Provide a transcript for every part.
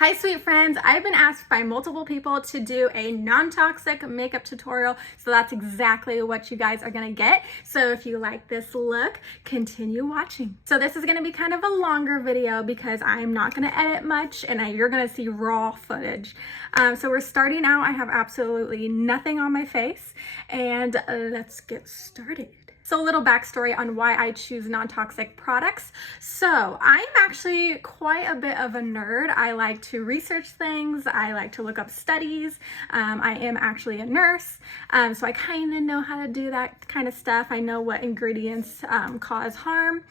Hi sweet friends, I've been asked by multiple people to do a non-toxic makeup tutorial, so that's exactly what you guys are gonna get. So if you like this look, continue watching. So this is gonna be kind of a longer video because I'm not gonna edit much and you're gonna see raw footage. So we're starting out, I have absolutely nothing on my face, and let's get started. So a little backstory on why I choose non-toxic products. So I'm actually quite a bit of a nerd. I like to research things. I like to look up studies. I am actually a nurse, so I kind of know how to do that kind of stuff. I know what ingredients cause harm.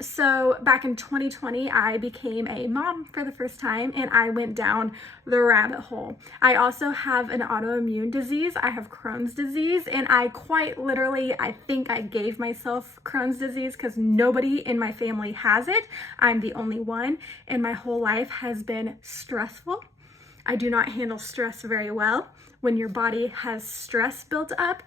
So back in 2020, I became a mom for the first time and I went down the rabbit hole. I also have an autoimmune disease. I have Crohn's disease, and I quite literally, I think I gave myself Crohn's disease because nobody in my family has it. I'm the only one, and my whole life has been stressful. I do not handle stress very well. When your body has stress built up,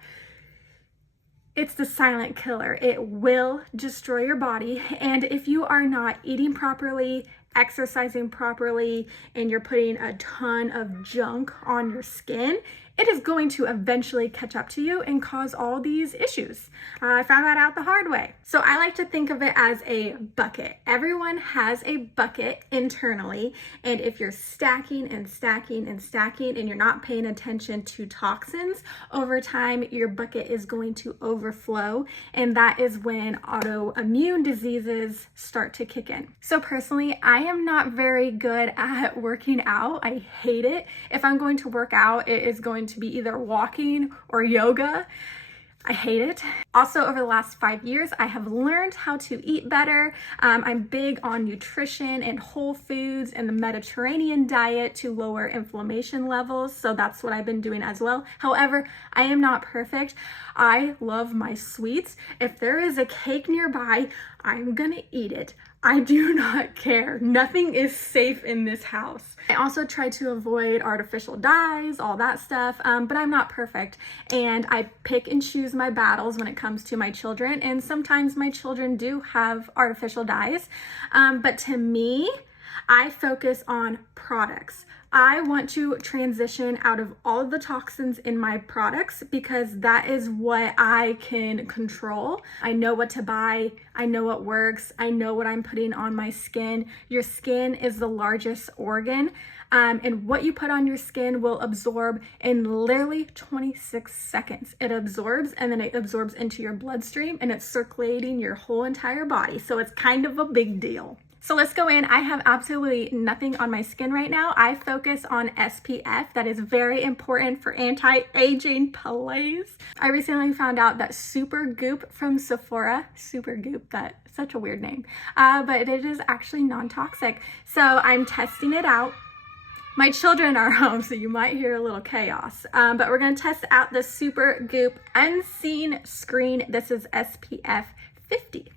it's the silent killer. It will destroy your body. And if you are not eating properly, exercising properly, and you're putting a ton of junk on your skin, it is going to eventually catch up to you and cause all these issues. I found that out the hard way. So I like to think of it as a bucket. Everyone has a bucket internally, and if you're stacking and stacking and stacking and you're not paying attention to toxins, over time your bucket is going to overflow, and that is when autoimmune diseases start to kick in. So personally, I am not very good at working out. I hate it. If I'm going to work out, it is going to be either walking or yoga. I hate it. Also, over the last 5 years, I have learned how to eat better. I'm big on nutrition and whole foods and the Mediterranean diet to lower inflammation levels. So that's what I've been doing as well. However, I am not perfect. I love my sweets. If there is a cake nearby, I'm gonna eat it. I do not care. Nothing is safe in this house. I also try to avoid artificial dyes, all that stuff, but I'm not perfect. And I pick and choose my battles when it comes to my children. And sometimes my children do have artificial dyes. But to me, I focus on products. I want to transition out of all of the toxins in my products because that is what I can control. I know what to buy. I know what works. I know what I'm putting on my skin. Your skin is the largest organ, and what you put on your skin will absorb in literally 26 seconds. It absorbs, and then it absorbs into your bloodstream, and it's circulating your whole entire body. So it's kind of a big deal. So let's go in. I have absolutely nothing on my skin right now. I focus on SPF. That is very important for anti-aging, please. I recently found out that Super Goop from Sephora, Super Goop, that's such a weird name, but it is actually non-toxic. So I'm testing it out. My children are home, so you might hear a little chaos, but we're gonna test out the Super Goop Unseen Screen. This is SPF 50.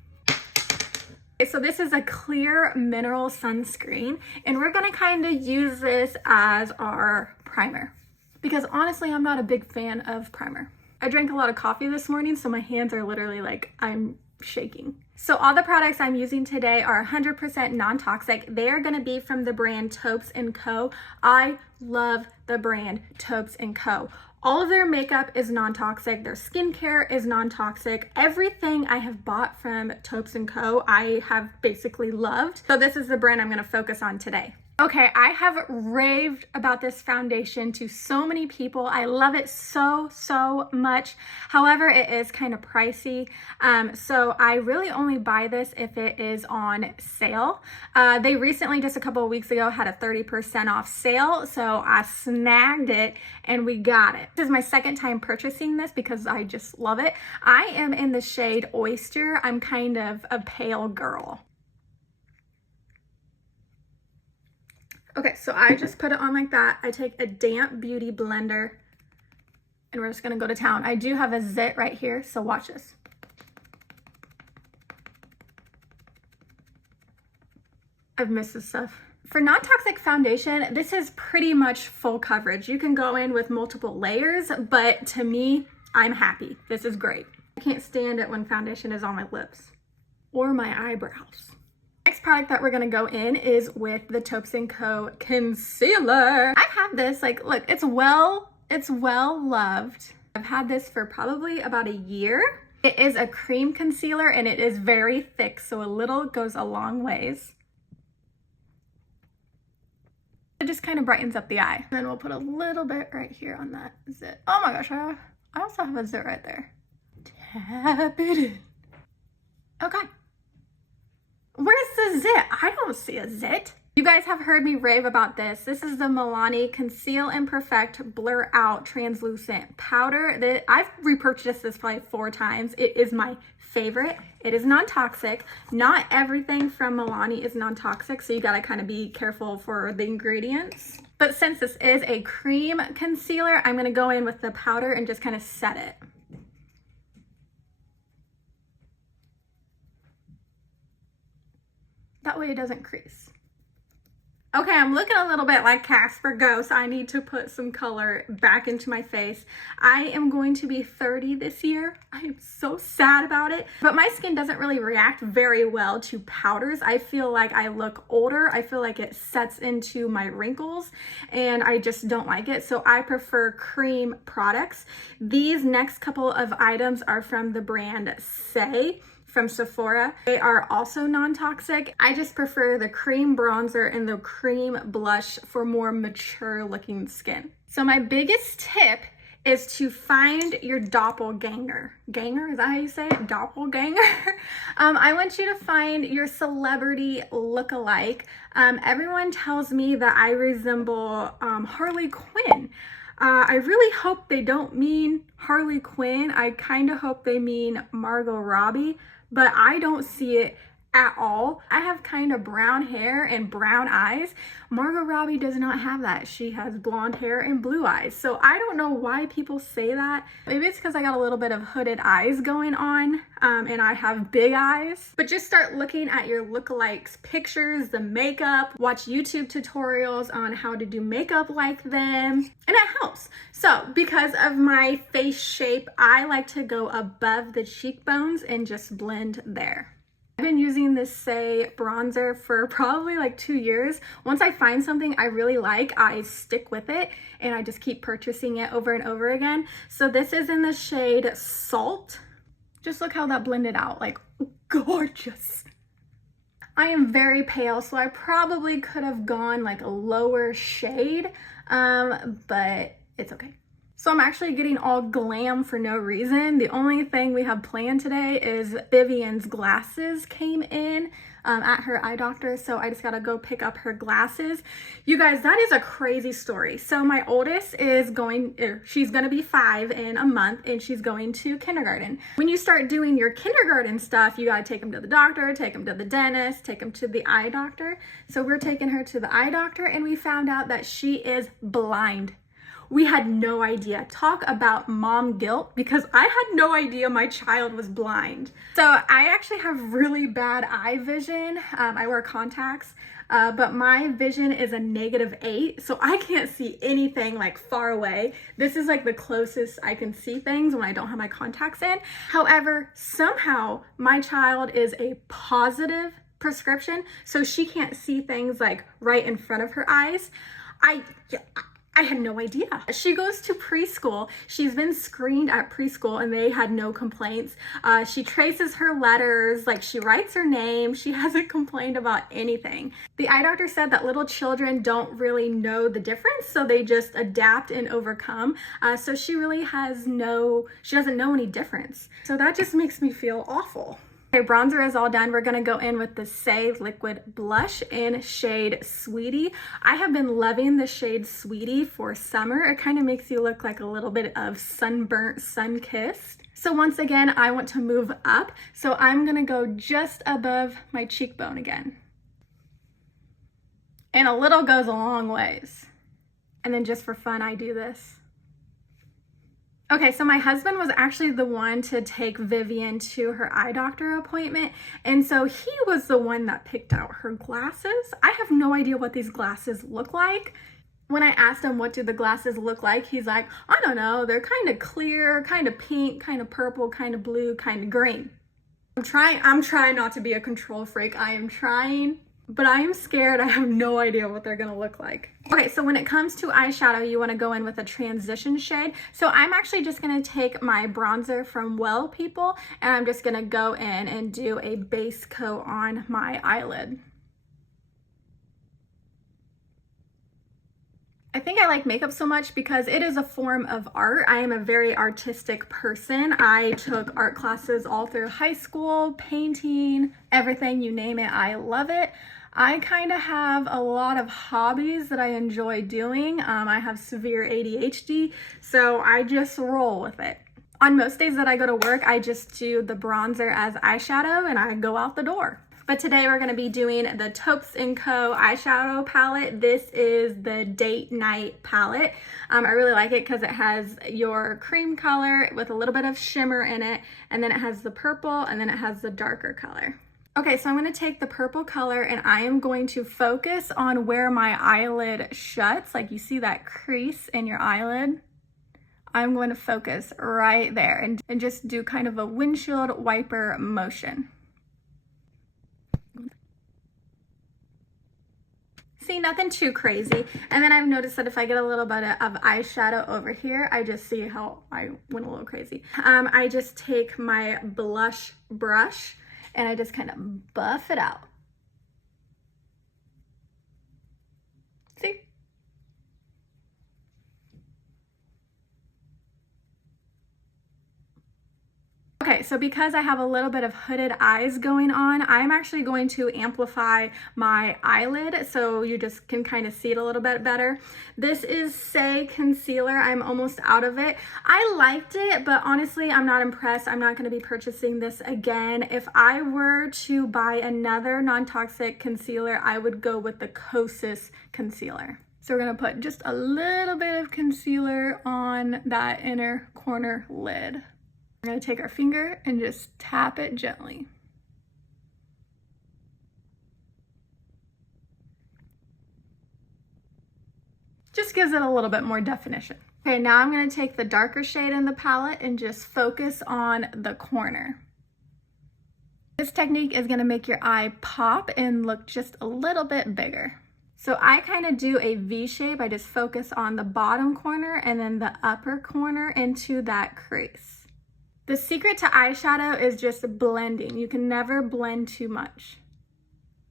So this is a clear mineral sunscreen, and we're gonna kind of use this as our primer because honestly, I'm not a big fan of primer. I drank a lot of coffee this morning, so my hands are literally like, I'm shaking. So all the products I'm using today are 100% non-toxic. They are gonna be from the brand Topes & Co. I love the brand Topes & Co. All of their makeup is non-toxic. Their skincare is non-toxic. Everything I have bought from Topes & Co. I have basically loved. So this is the brand I'm gonna focus on today. Okay, I have raved about this foundation to so many people. I love it so much. However, it is kind of pricey. So I really only buy this if it is on sale. They recently, just a couple of weeks ago, had a 30% off sale. So I snagged it and we got it. This is my second time purchasing this because I just love it. I am in the shade Oyster. I'm kind of a pale girl. Okay, so I just put it on like that. I take a damp beauty blender and we're just gonna go to town. I do have a zit right here, so watch this. I've missed this stuff. For non-toxic foundation, this is pretty much full coverage. You can go in with multiple layers, but to me, I'm happy. This is great. I can't stand it when foundation is on my lips or my eyebrows. Next next product that we're gonna go in is with the Topes & Co. concealer. I have this, like, look, it's well loved. I've had this for probably about a year. It is a cream concealer and it is very thick, so a little goes a long ways. It just kind of brightens up the eye. And then we'll put a little bit right here on that zit. Oh my gosh, I also have a zit right there. Tap it in. Okay. Where's the zit? I don't see a zit. You guys have heard me rave about this. This is the Milani Conceal and Perfect Blur Out Translucent Powder. I've repurchased this probably 4 times. It is my favorite. It is non-toxic. Not everything from Milani is non-toxic, so you gotta kind of be careful for the ingredients. But since this is a cream concealer, I'm gonna go in with the powder and just kind of set it. That way it doesn't crease. Okay, I'm looking a little bit like Casper Ghost. I need to put some color back into my face. I am going to be 30 this year. I am so sad about it. But my skin doesn't really react very well to powders. I feel like I look older. I feel like it sets into my wrinkles and I just don't like it. So I prefer cream products. These next couple of items are from the brand Say from Sephora. They are also non-toxic. I just prefer the cream bronzer and the cream blush for more mature looking skin. So my biggest tip is to find your doppelganger. Ganger, is that how you say it? Doppelganger? I want you to find your celebrity look-alike. Everyone tells me that I resemble Harley Quinn. I really hope they don't mean Harley Quinn. I kind of hope they mean Margot Robbie, but I don't see it at all. I have kind of brown hair and brown eyes. Margot Robbie does not have that. She has blonde hair and blue eyes. So I don't know why people say that. Maybe it's because I got a little bit of hooded eyes going on and I have big eyes. But just start looking at your lookalikes pictures, the makeup, watch YouTube tutorials on how to do makeup like them, and it helps. So because of my face shape, I like to go above the cheekbones and just blend there. I've been using this Say bronzer for probably like 2 years. Once I find something I really like, I stick with it and I just keep purchasing it over and over again. So this is in the shade Salt. Just look how that blended out, like gorgeous. I am very pale, so I probably could have gone like a lower shade, but it's okay. So I'm actually getting all glam for no reason. The only thing we have planned today is Vivian's glasses came in at her eye doctor, so I just gotta go pick up her glasses. You guys, that is a crazy story. So my oldest is she's gonna be 5 in a month and she's going to kindergarten. When you start doing your kindergarten stuff, you gotta take them to the doctor, take them to the dentist, take them to the eye doctor. So we're taking her to the eye doctor and we found out that she is blind. We had no idea. Talk about mom guilt, because I had no idea my child was blind. So I actually have really bad eye vision. I wear contacts, but my vision is a -8, so I can't see anything like far away. This is like the closest I can see things when I don't have my contacts in. However, somehow my child is a positive prescription, so she can't see things like right in front of her eyes. I had no idea. She goes to preschool. She's been screened at preschool and they had no complaints. She traces her letters, like she writes her name. She hasn't complained about anything. The eye doctor said that little children don't really know the difference, so they just adapt and overcome. So she really she doesn't know any difference. So that just makes me feel awful. Okay, bronzer is all done. We're gonna go in with the Say liquid blush in shade Sweetie. I have been loving the shade Sweetie for summer. It kind of makes you look like a little bit of sunburnt, sun-kissed. So once again, I want to move up. So I'm gonna go just above my cheekbone again. And a little goes a long ways. And then just for fun, I do this. Okay, so my husband was actually the one to take Vivian to her eye doctor appointment, and so he was the one that picked out her glasses. I have no idea what these glasses look like. When I asked him what do the glasses look like, he's like, I don't know, they're kind of clear, kind of pink, kind of purple, kind of blue, kind of green. I'm trying not to be a control freak. I am trying, but I am scared. I have no idea what they're gonna look like. Okay, so when it comes to eyeshadow, you wanna go in with a transition shade. So I'm actually just gonna take my bronzer from Well People, and I'm just gonna go in and do a base coat on my eyelid. I think I like makeup so much because it is a form of art. I am a very artistic person. I took art classes all through high school, painting, everything, you name it, I love it. I kind of have a lot of hobbies that I enjoy doing. I have severe ADHD, so I just roll with it. On most days that I go to work, I just do the bronzer as eyeshadow and I go out the door. But today we're going to be doing the Topes & Co. eyeshadow palette. This is the Date Night palette. I really like it because it has your cream color with a little bit of shimmer in it, and then it has the purple, and then it has the darker color. Okay, so I'm going to take the purple color and I am going to focus on where my eyelid shuts. Like you see that crease in your eyelid? I'm going to focus right there and just do kind of a windshield wiper motion. See, nothing too crazy. And then I've noticed that if I get a little bit of eyeshadow over here, I just see how I went a little crazy. I just take my blush brush and I just kind of buff it out. See? Okay, so because I have a little bit of hooded eyes going on, I'm actually going to amplify my eyelid so you just can kind of see it a little bit better. This is Say Concealer. I'm almost out of it. I liked it, but honestly, I'm not impressed. I'm not going to be purchasing this again. If I were to buy another non-toxic concealer, I would go with the Kosas concealer. So we're going to put just a little bit of concealer on that inner corner lid. We're going to take our finger and just tap it gently. Just gives it a little bit more definition. Okay, now I'm going to take the darker shade in the palette and just focus on the corner. This technique is going to make your eye pop and look just a little bit bigger. So I kind of do a V shape. I just focus on the bottom corner and then the upper corner into that crease. The secret to eyeshadow is just blending. You can never blend too much.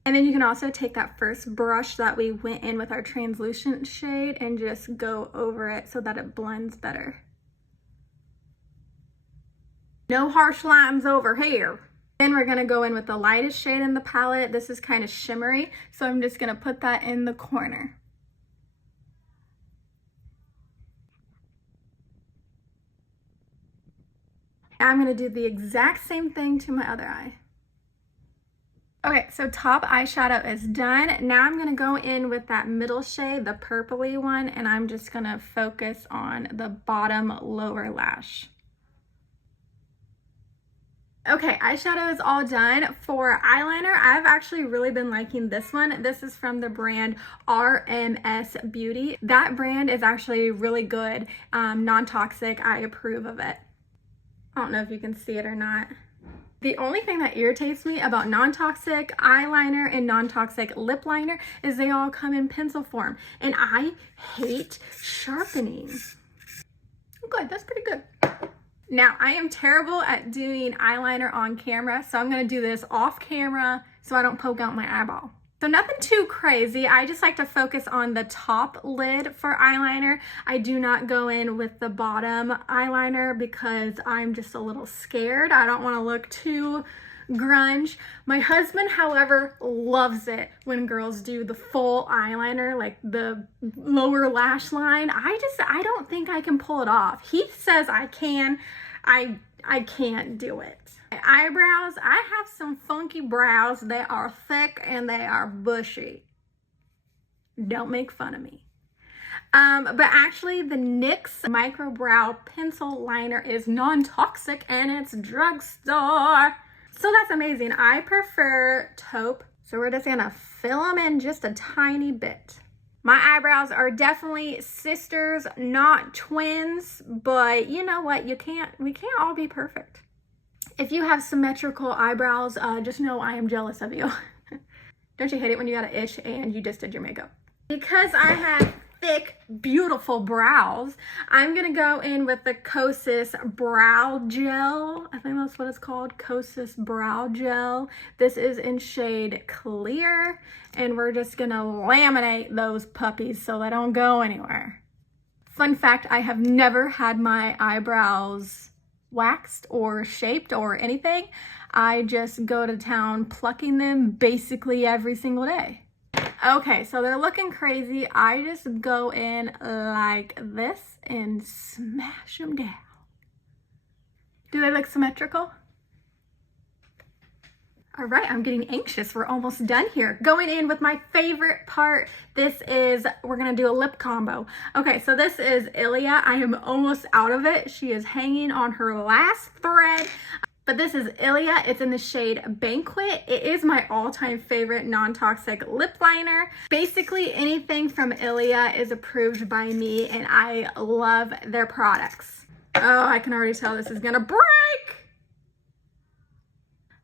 And then you can also take that first brush that we went in with our translucent shade and just go over it so that it blends better. No harsh lines over here. Then we're gonna go in with the lightest shade in the palette. This is kind of shimmery, so I'm just gonna put that in the corner. I'm going to do the exact same thing to my other eye. Okay, so top eyeshadow is done. Now I'm going to go in with that middle shade, the purpley one, and I'm just going to focus on the bottom lower lash. Okay, eyeshadow is all done. For eyeliner, I've actually really been liking this one. This is from the brand RMS Beauty. That brand is actually really good, non-toxic. I approve of it. I don't know if you can see it or not. The only thing that irritates me about non-toxic eyeliner and non-toxic lip liner is they all come in pencil form, and I hate sharpening. Good, that's pretty good. Now, I am terrible at doing eyeliner on camera, so I'm going to do this off camera so I don't poke out my eyeball. So nothing too crazy. I just like to focus on the top lid for eyeliner. I do not go in with the bottom eyeliner because I'm just a little scared. I don't want to look too grunge. My husband, however, loves it when girls do the full eyeliner, like the lower lash line. I don't think I can pull it off. He says I can. I can't do it. My eyebrows, I have some funky brows. They are thick and they are bushy. Don't make fun of me. But actually the NYX Micro Brow Pencil Liner is non-toxic and it's drugstore. So that's amazing. I prefer taupe. So we're just gonna fill them in just a tiny bit. My eyebrows are definitely sisters, not twins, but you know what? We can't all be perfect. If you have symmetrical eyebrows, just know I am jealous of you. Don't you hate it when you got an itch and you just did your makeup? Because I have thick, beautiful brows, I'm gonna go in with the Kosas Brow Gel. I think that's what it's called, Kosas Brow Gel. This is in shade Clear, and we're just gonna laminate those puppies so they don't go anywhere. Fun fact, I have never had my eyebrows waxed or shaped or anything. I just go to town plucking them basically every single day. Okay, so they're looking crazy. I just go in like this and smash them down. Do they look symmetrical? All right, I'm getting anxious. We're almost done here. Going in with my favorite part. We're gonna do a lip combo. Okay, so this is Ilia. I am almost out of it. She is hanging on her last thread. But this is Ilia. It's in the shade Banquet. It is my all-time favorite non-toxic lip liner. Basically, anything from Ilia is approved by me, and I love their products. Oh, I can already tell this is gonna break.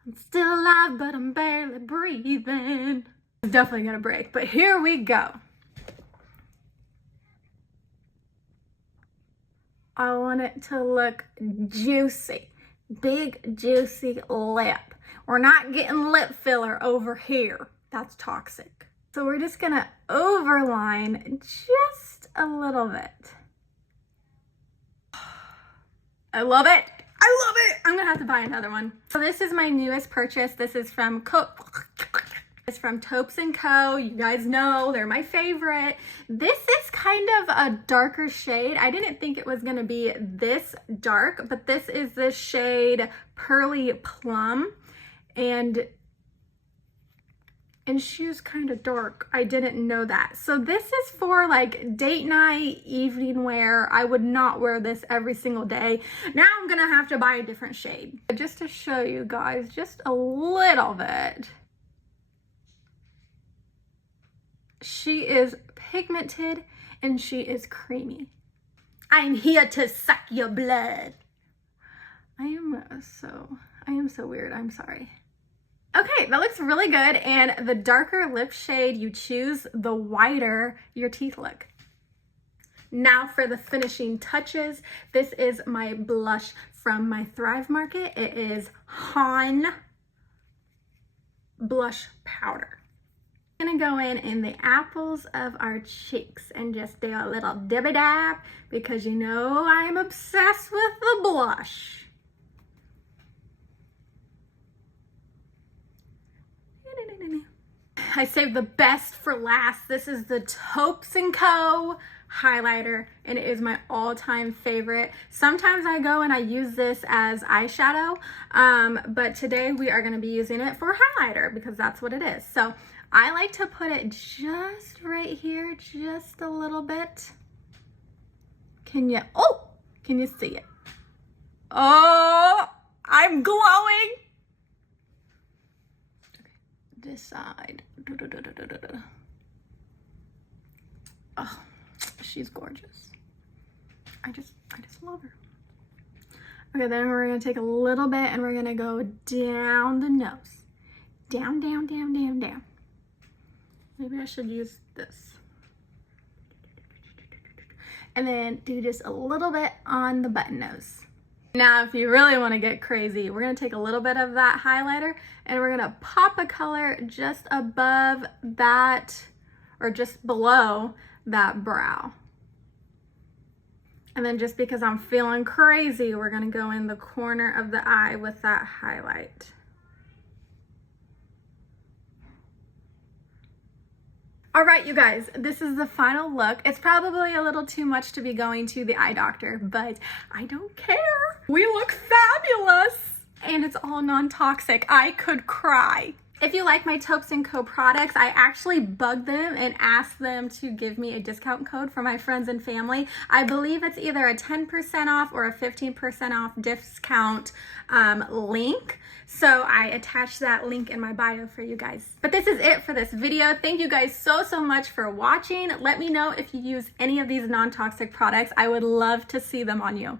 I'm still alive, but I'm barely breathing. It's definitely gonna break, but here we go. I want it to look juicy. Big, juicy lip. We're not getting lip filler over here. That's toxic. So we're just gonna overline just a little bit. I love it. I love it. I'm gonna have to buy another one. So this is my newest purchase. This is from Topes & Co. You guys know they're my favorite. This is kind of a darker shade. I didn't think it was gonna be this dark, but this is the shade Pearly Plum. And she was kind of dark. I didn't know that. So this is for like date night, evening wear. I would not wear this every single day. Now I'm gonna have to buy a different shade. Just to show you guys just a little bit. She is pigmented and she is creamy. I'm here to suck your blood. I am so weird. I'm sorry. Okay, that looks really good, and the darker lip shade you choose, the whiter your teeth look. Now for the finishing touches. This is my blush from my Thrive Market. It is Han Blush Powder. I'm gonna go in the apples of our cheeks and just do a little dibby dab because you know I am obsessed with the blush. I saved the best for last. This is the Topes & Co. highlighter, and it is my all-time favorite. Sometimes I go and I use this as eyeshadow, but today we are going to be using it for highlighter because that's what it is. So I like to put it just right here, just a little bit. Can you see it? Oh, I'm glowing. This side. Oh, she's gorgeous. I just love her. Okay, then we're gonna take a little bit and we're gonna go down the nose. Down, down, down, down, down. Maybe I should use this. And then do just a little bit on the button nose. Now, if you really want to get crazy, we're going to take a little bit of that highlighter and we're going to pop a color just above that, or just below that brow. And then just because I'm feeling crazy, we're going to go in the corner of the eye with that highlight. All right, you guys, this is the final look. It's probably a little too much to be going to the eye doctor, but I don't care. We look fabulous. And it's all non-toxic. I could cry. If you like my Topes & Co. products, I actually bugged them and asked them to give me a discount code for my friends and family. I believe it's either a 10% off or a 15% off discount link. So I attached that link in my bio for you guys. But this is it for this video. Thank you guys so much for watching. Let me know if you use any of these non-toxic products. I would love to see them on you.